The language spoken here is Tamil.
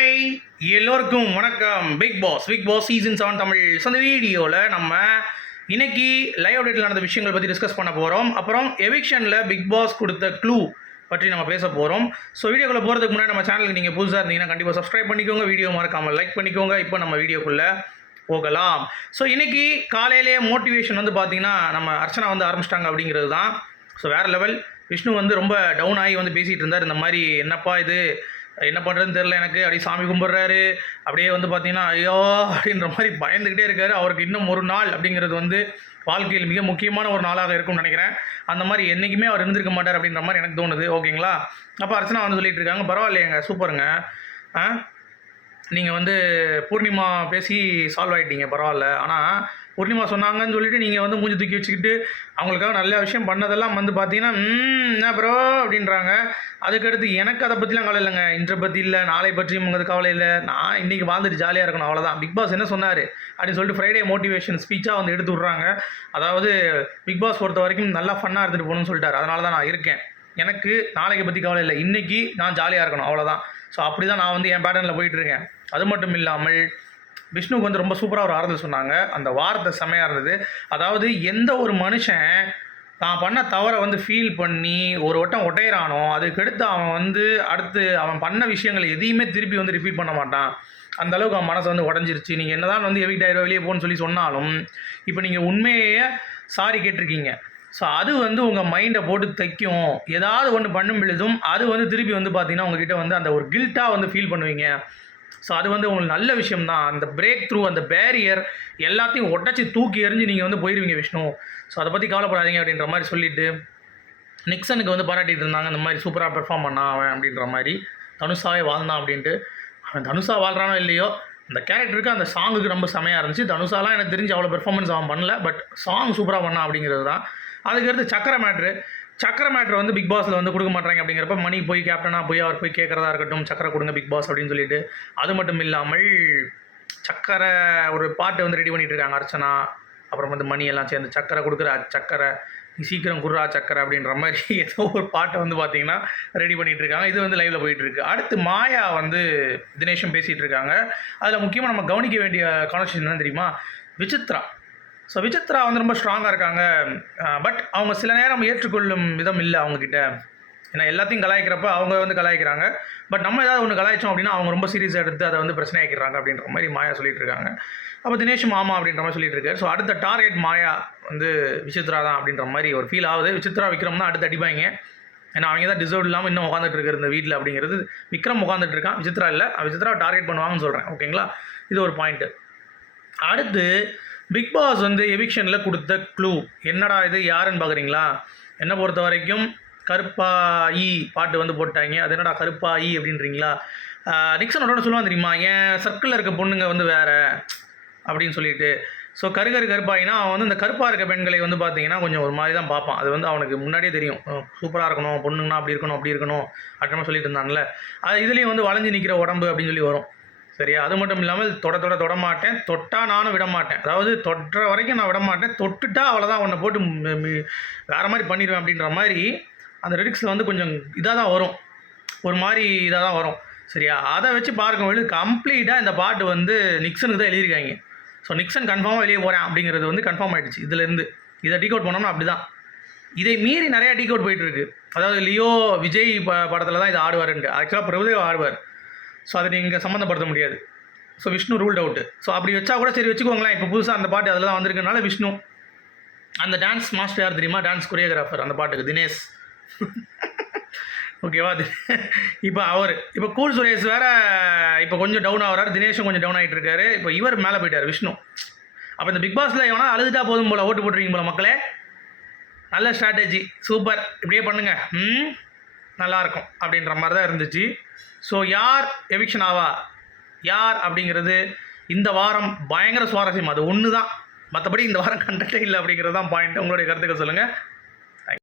ஹாய் எல்லோருக்கும் வணக்கம். Bigg Boss Bigg Boss season seven Tamil. So அந்த வீடியோவில் நம்ம இன்னைக்கு லைவ் அப்டேட்டில் நடந்த விஷயங்கள் பற்றி டிஸ்கஸ் பண்ண போகிறோம் அப்புறம் எவிக்ஷனில் பிக் பாஸ் கொடுத்த க்ளூ பற்றி நம்ம பேச போகிறோம் ஸோ வீடியோக்குள்ளே போகிறதுக்கு முன்னாடி நம்ம சேனலுக்கு நீங்கள் புதுசாக இருந்தீங்கன்னா கண்டிப்பாக சப்ஸ்கிரைப் பண்ணிக்கோங்க. வீடியோ மறக்காமல் லைக் பண்ணிக்கோங்க. இப்போ நம்ம வீடியோக்குள்ளே போகலாம். ஸோ இன்றைக்கி காலையிலேயே மோட்டிவேஷன் வந்து பார்த்தீங்கன்னா நம்ம அர்ச்சனா வந்து ஆரம்பிச்சிட்டாங்க அப்படிங்கிறது தான். ஸோ வேறு லெவல் விஷ்ணு வந்து ரொம்ப டவுன் ஆகி வந்து பேசிகிட்டு இருந்தார். இந்த மாதிரி என்னப்பா இது? என்ன பண்ணுறதுன்னு தெரில எனக்கு. அப்படியே சாமி கும்பிட்றாரு. அப்படியே வந்து பார்த்தீங்கன்னா ஐயோ அப்படின்ற மாதிரி பயந்துக்கிட்டே இருக்காரு. அவருக்கு இன்னும் ஒரு நாள் அப்படிங்கிறது வந்து வாழ்க்கையில் மிக முக்கியமான ஒரு நாளாக இருக்கும்னு நினைக்கிறேன். அந்த மாதிரி என்றைக்குமே அவர் இருந்திருக்க மாட்டார் அப்படின்ற மாதிரி எனக்கு தோணுது. ஓகேங்களா? அப்போ அர்ச்சனா வந்து சொல்லிட்டு இருக்காங்க. பரவாயில்லையங்க சூப்பருங்க. ஆ? நீங்கள் வந்து பூர்ணிமா பேசி சால்வ் ஆகிட்டீங்க பரவாயில்ல. ஆனால் பூர்ணிமா சொன்னாங்கன்னு சொல்லிட்டு நீங்கள் வந்து மூஞ்சி தூக்கி வச்சுக்கிட்டு அவங்களுக்காக நல்ல விஷயம் பண்ணதெல்லாம் வந்து பார்த்தீங்கன்னா என்ன ப்ரோ அப்படின்றாங்க. அதுக்கடுத்து எனக்கு அதை பற்றிலாம் கவலை இல்லைங்க. இன்றை பற்றி இல்லை நாளை பற்றியும் உங்களுக்கு கவலை இல்லை. நான் இன்றைக்கி வாழ்ந்துட்டு ஜாலியாக இருக்கணும் அவ்வளோதான் பிக் பாஸ் என்ன சொன்னார்? அப்படின்னு சொல்லிட்டு ஃப்ரைடே மோட்டிவேஷன் ஸ்பீச்சாக வந்து எடுத்து விட்றாங்க. அதாவது பிக் பாஸ் பொறுத்த வரைக்கும் நல்லா ஃபன்னாக எடுத்துகிட்டு போகணும்னு சொல்லிட்டாரு. அதனால தான் நான் இருக்கேன். எனக்கு நாளைக்கு பற்றி கவலை இல்லை. இன்றைக்கி நான் ஜாலியாக இருக்கணும் அவ்வளோதான் ஸோ அப்படி தான் நான் வந்து என் பேட்டர்னில் போயிட்டுருக்கேன் அது மட்டும் இல்லாமல் விஷ்ணுக்கு வந்து ரொம்ப சூப்பராக ஒரு ஆறுதல் சொன்னாங்க. அந்த வார்த்தை செமையாக இருந்தது. அதாவது எந்த ஒரு மனுஷன் தான் பண்ண தவறை வந்து ஃபீல் பண்ணி ஒரு வட்டம் ஒட்டையிறானோ அதுக்கடுத்து அவன் வந்து அடுத்து அவன் பண்ண விஷயங்களை எதையுமே திருப்பி வந்து ரிப்பீட் பண்ண மாட்டான். அந்த அளவுக்கு அவன் மனசு வந்து உடஞ்சிருச்சு. நீங்கள் என்னதான் வந்து எவிக்ட் ஆயிரம் வெளியே போன்னு சொல்லி சொன்னாலும் இப்போ நீங்கள் உண்மையே சாரி கேட்டிருக்கீங்க. ஸோ அது வந்து உங்கள் மைண்டை போட்டு தைக்கும். ஏதாவது ஒன்று பண்ணும் பொழுதும் அது வந்து திருப்பி வந்து பார்த்தீங்கன்னா உங்ககிட்ட வந்து அந்த ஒரு கில்ட்டாக வந்து ஃபீல் பண்ணுவீங்க. ஸோ அது வந்து உங்களுக்கு நல்ல விஷயம் தான் அந்த பிரேக் த்ரூ அந்த பேரியர் எல்லாத்தையும் உடச்சி தூக்கி எறிஞ்சு நீங்கள் வந்து போயிடுவீங்க விஷ்ணு. ஸோ அதை பற்றி கவலைப்படாதீங்க அப்படின்ற மாதிரி சொல்லிட்டு நிக்சனுக்கு வந்து பாராட்டிட்டு இருந்தாங்க. இந்த மாதிரி சூப்பராக பெர்ஃபார்ம் பண்ணான் அவன் அப்படின்ற மாதிரி. தனுஷாவே வாழ்ந்தான் அப்படின்ட்டு. அவன் தனுஷா வாழ்றானோ இல்லையோ அந்த கேரக்டருக்கு அந்த சாங்குக்கு ரொம்ப செமையாக இருந்துச்சு. தனுஷாலாம் எனக்கு தெரிஞ்சு அவ்வளோ பெர்ஃபார்மன்ஸ் அவன் பண்ணல பட் சாங் சூப்பராக பண்ணான் அப்படிங்கிறது தான். அதுக்கடுத்து சக்கர மேட்ரு சக்கர மேட்ரு வந்து பிக் பாஸில் வந்து கொடுக்க மாட்டாங்க அப்படிங்கிறப்ப மணி போய் கேப்டனாக போய் அவர் போய் கேட்குறதா இருக்கட்டும் சக்கரை கொடுங்க பிக் பாஸ் அப்படின்னு சொல்லிட்டு அது மட்டும் இல்லாமல் சக்கரை ஒரு பாட்டு வந்து ரெடி பண்ணிகிட்டு இருக்காங்க அர்ச்சனா அப்புறம் வந்து மணி எல்லாம் சேர்ந்து சக்கரை கொடுக்குற சக்கரை நீ சீக்கிரம் குர்ரா சக்கரை அப்படின்ற மாதிரி ஏதோ ஒரு பாட்டை வந்து பார்த்தீங்கன்னா ரெடி பண்ணிகிட்டு இருக்காங்க. இது வந்து லைவில் போயிட்டுருக்கு அடுத்து மாயா வந்து தினேஷும் பேசிகிட்டு இருக்காங்க. அதில் முக்கியமாக நம்ம கவனிக்க வேண்டிய கான்வர்சேஷன் என்ன தெரியுமா? விசித்ரா ஸோ விசித்ரா வந்து ரொம்ப ஸ்ட்ராங்காக இருக்காங்க. பட் அவங்க சில நேரம் ஏற்றுக்கொள்ளும் விதம் இல்லை அவங்கக்கிட்ட ஏன்னா எல்லாத்தையும் கலாய்க்கிறப்ப அவங்க வந்து கலாய்க்கிறாங்க. பட் நம்ம ஏதாவது ஒன்று கலாய்ச்சோம் அப்படின்னா அவங்க ரொம்ப சீரியஸாக எடுத்து அதை வந்து பிரச்சனை ஆக்கிடுறாங்க அப்படின்ற மாதிரி மாயா சொல்லிட்டு இருக்காங்க அப்போ தினேஷ் மாமா அப்படின்ற மாதிரி சொல்லிட்டு இருக்காரு ஸோ அடுத்த டார்கெட் மாயா வந்து விசித்ரா தான் அப்படின்ற மாதிரி ஒரு ஃபீல் ஆகுது. விசித்ரா விக்ரம் தான் அடுத்து அடிப்பாங்க. ஏன்னா அவங்க தான் டிசர்வ் இல்லாமல் இன்னும் உட்காந்துட்டு இருக்கிற இந்த வீட்டில் அப்படிங்கிறது. விக்ரம் உட்காந்துட்டு இருக்கான். விசித்ரா இல்லை. விசித்ரா டார்கெட் பண்ணுவாங்கன்னு சொல்கிறேன் ஓகேங்களா இது ஒரு பாயிண்ட்டு அடுத்து பிக் பாஸ் வந்து எவிக்ஷனில் கொடுத்த க்ளூ என்னடா இது? யாருன்னு பார்க்குறீங்களா என்னை பொறுத்த வரைக்கும் கருப்பா இ பாட்டு வந்து போட்டாங்க. அது என்னடா கருப்பா இ அப்படின்றீங்களா? நிக்சன் உடனே சொல்லுவான் தெரியுமா? என் சர்க்கிளில் இருக்க பொண்ணுங்க வந்து வேறு. அப்படின்னு சொல்லிட்டு. ஸோ கருகரு கருப்பாயினா அவன் வந்து இந்த கருப்பாக இருக்க பெண்களை வந்து பார்த்தீங்கன்னா கொஞ்சம் ஒரு மாதிரி தான் பார்ப்பான். அது வந்து அவனுக்கு முன்னாடியே தெரியும். சூப்பராக இருக்கணும். பொண்ணுங்கன்னா அப்படி இருக்கணும் அப்படி இருக்கணும். அப்படின்னு சொல்லிட்டு இருந்தான்ல. அது இதுலேயும் வந்து வளைஞ்சு நிற்கிற உடம்பு அப்படின்னு சொல்லி வரும். சரியா? அது மட்டும் இல்லாமல் தொட தொட தொட மாட்டேன் தொட்டா நானும் விட மாட்டேன் அதாவது தொட்டுற வரைக்கும் நான் விட மாட்டேன் தொட்டுட்டா அவ்வளோதான் உன்னை போட்டு வேறு வேற மாதிரி பண்ணிடுவேன் அப்படின்ற மாதிரி அந்த லிரிக்ஸில் வந்து கொஞ்சம் இதாக தான் வரும். ஒரு மாதிரி இதாக தான் வரும். சரியா? அதை வச்சு பார்க்கும்போது கம்ப்ளீட்டாக இந்த பாட்டு வந்து நிக்சனுக்கு தான் எழுதியிருக்காங்க. ஸோ நிக்சன் கன்ஃபார்மாக வெளியே போகிறேன் அப்படிங்கிறது வந்து கன்ஃபார்ம் ஆகிடுச்சு இதுலேருந்து இதை டீகோட் பண்ணோம்னா அப்படி தான் இதை மீறி நிறையா டீக் அவுட் போயிட்டுருக்கு அதாவது லியோ விஜய் ப படத்தில் தான் இது ஆடுவாருன்ட்டு. ஆக்சுவலாக பிரபுதேவ் ஆடுவார். ஸோ அதை நீங்கள் சம்மந்தப்படுத்த முடியாது. So Vishnu ruled out so அப்படி வச்சா கூட சரி வச்சுக்கோங்களேன். இப்போ புதுசாக அந்த பாட்டு அதில் தான் வந்திருக்கனால விஷ்ணு அந்த டான்ஸ் மாஸ்டர் யார் தெரியுமா? டான்ஸ் கொரியோகிராஃபர் அந்த பாட்டுக்கு தினேஷ். ஓகேவா தி- இப்போ அவர் இப்போ கூல் சுரேஷ் வேற இப்போ கொஞ்சம் டவுன் ஆகிறார். தினேஷும் கொஞ்சம் டவுன் ஆகிட்டு இருக்காரு இப்போ இவர் மேலே போயிட்டார் விஷ்ணு அப்போ இந்த பிக் பாஸில் எவனா அழுதுட்டா போதும் போல் ஓட்டு போட்டுருவீங்க போல மக்களே. நல்ல ஸ்ட்ராட்டஜி சூப்பர் இப்படியே பண்ணுங்கள் ம்? நல்லாயிருக்கும் அப்படின்ற மாதிரி தான் இருந்துச்சு. ஸோ யார் எவிக்ஷன் ஆவா? யார் அப்படிங்கிறது இந்த வாரம் பயங்கர சுவாரஸ்யம். அது ஒன்று தான் மற்றபடி இந்த வாரம் கண்டக்டே இல்லை அப்படிங்கிறது தான் பாயிண்ட் உங்களுடைய கருத்துக்கள் சொல்லுங்கள்